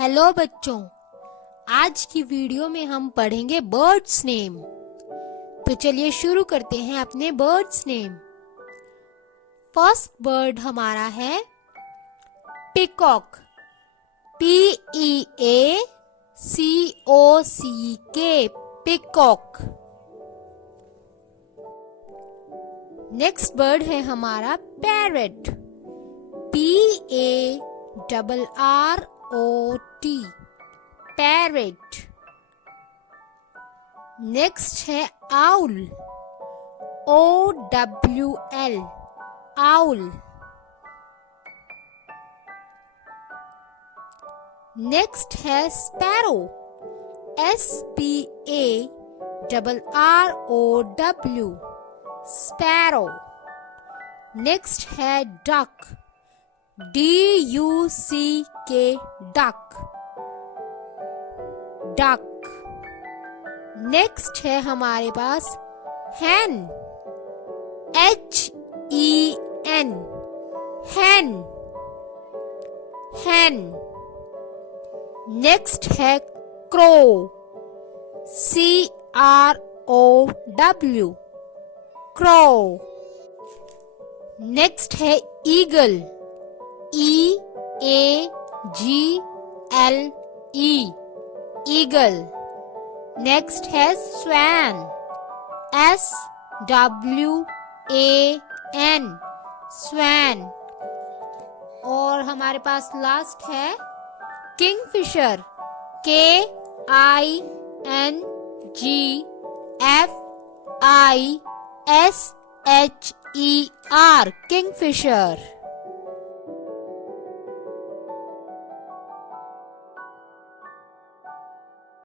Hello बच्चों, आज की वीडियो में हम पढ़ेंगे बर्ड्स नेम। तो चलिए शुरू करते हैं अपने बर्ड्स नेम। फर्स्ट बर्ड हमारा है peacock, PEACOCK, peacock. Next bird है हमारा पैरट, PARROT, पैरट। नेक्स्ट है आउल, OWL, आउल। नेक्स्ट है स्पैरो, SPARROW, स्पैरो। नेक्स्ट है duck, DUCK, duck, duck. Next है हमारे पास हैन, HEN, हैन, हैन। नेक्स्ट है क्रो, CROW, क्रो। नेक्स्ट है ईगल, EAGLE, ईगल। नेक्स्ट है स्वैन, SWAN, स्वैन। और हमारे पास लास्ट है किंगफिशर, KINGFISHER, किंगफिशर।